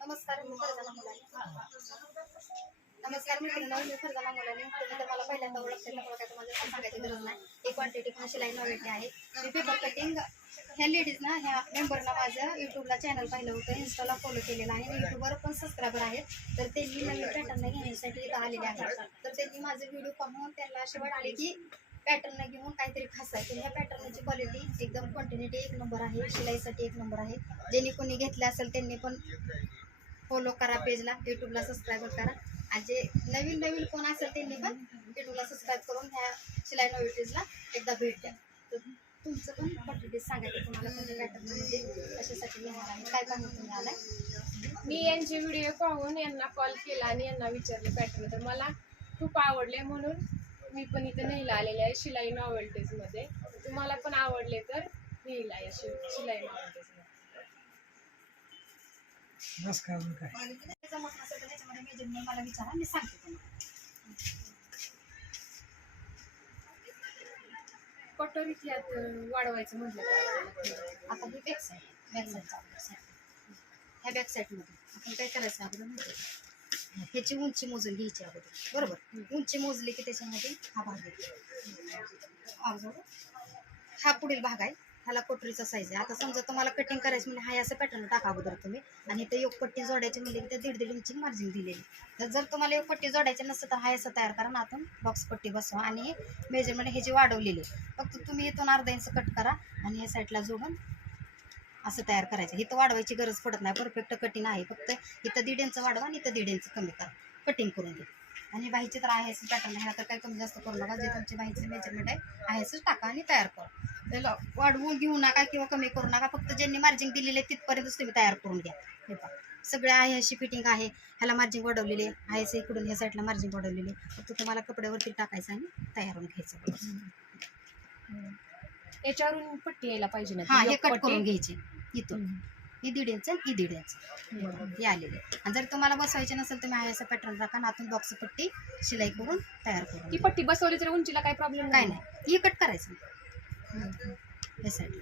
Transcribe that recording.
नमस्कार मी फरजाना मुलानी. नमस्कार मित्रांनो. मी फरजाना मुलानी. तुम्ही तर मला पहिल्यांदा ओळखते त्यामुळे काय तुम्हाला सांगायची गरज नाही. एक क्वांटिटी पण शिलाई नॉवेल्टी आहे. मी पेपर कटिंग ह्या लेडीज ना ह्या मेंबरना माझं युट्यूबला चॅनल पाहिलं होतं. इन्स्टाला फॉलो केलेलं आहे. आणि युट्यूबवर पण सबस्क्रायबर आहेत. तर त्यांनी नवीन पॅटर्न घेण्यासाठी इथं आलेले आहेत. तर त्यांनी माझे व्हिडिओ पाहून त्यांना असे वाटले की पॅटर्न घेऊन काहीतरी खास आहे. तर ह्या पॅटर्नची क्वालिटी एकदम क्वांटिटी एक नंबर आहे. शिलाईसाठी एक नंबर आहे. ज्यांनी कोणी घेतले असेल त्यांनी पण फॉलो करा पेजला यूट्यूबला सबस्क्राईब करा. आणि जे नवीन नवीन कोण असेल त्यांनी पण यूट्यूबला सबस्क्राईब करून ह्या शिलाई नोव्हिटीजला एकदा भेट द्या. तर तुमचं पण क्वांटिटी सांगायचं तुम्हाला कोणत्या पॅटर्न म्हणजे कशासाठी निघाला आहे काय पाहून तुम्ही आलाय? मी यांचे व्हिडिओ पाहून यांना कॉल केला आणि यांना विचारले पॅटर्न तर मला खूप आवडले म्हणून मी पण इथे नेहला आलेले आहे शिलाई नॉवेल्टीजमध्ये तुम्हाला पण आवडले तर नेहला या शिलाई मग काय जमत नसेल तर त्याच्यामध्ये मेजरमेंट मला विचारा मी सांगते तुम्हाला कटोरीत यात वाढवायचं म्हटलं तर आता ही ह्या बॅक साईडमध्ये आपण काय करायचं अगोदर? ह्याची उंची मोजून घ्यायची अगोदर बरोबर उंची मोजली की त्याच्यामध्ये हा भाग येतो हा पुढील भाग आहे ह्याला कोटरीचा साईज आहे. आता समजा तुम्हाला कटिंग करायचं म्हणजे हा असं पॅटर्न टाका अगोदर तुम्ही. आणि ते एक पट्टी जोडायची म्हणजे ते दीड दीड इंची मार्जिन दिलेली. तर जर तुम्हाला एक पट्टी जोडायची नसेल तर हा असं तयार करा. ना आतून बॉक्स पट्टी बसवा आणि मेजरमेंट ह्याची वाढवलेली. फक्त तुम्ही इथून अर्धा इंच कट करा आणि या साईडला जोडून असं तयार करायचं. इथं वाढवायची गरज पडत नाही. परफेक्ट कटिंग आहे. फक्त इथं दीड इंच वाढवा आणि इथं दीड इंच कमी करा. कटिंग करून घ्या. आणि बाईचे तर आहे असं पॅटर्न ह्या तर काही कमी जास्त करू नका. जे तुमची बाईचं मेजरमेंट आहे आहे टाका आणि तयार करा. त्याला वाढवून घेऊ नका किंवा कमी करू नका. फक्त ज्यांनी मार्जिंग दिलेली आहे तिथपर्यंतच तुम्ही तयार करून घ्या. हे पहा. सगळे आहे अशी फिटिंग आहे. ह्याला मार्जिंग वाढवलेली आहे. असं इकडून ह्या साईडला मार्जिंग वाढवलेली फक्त तुम्हाला कपड्यावरती टाकायचं आणि तयार होऊन घ्यायचं. याच्यावरून पट्टी यायला पाहिजे ना? हा हे कट. करून घ्यायचे. इथून. ही दीड इंच आणि ही दीड इंच हे आलेले आणि जर तुम्हाला बसवायचे नसेल तुम्ही आहे असं पॅटर्न राखा आतून बॉक्स पट्टी शिलाई करून तयार करून ती. पट्टी बसवली तर उंचीला काही प्रॉब्लेम काय नाही. हे कट करायचं. हम्म. हे साईड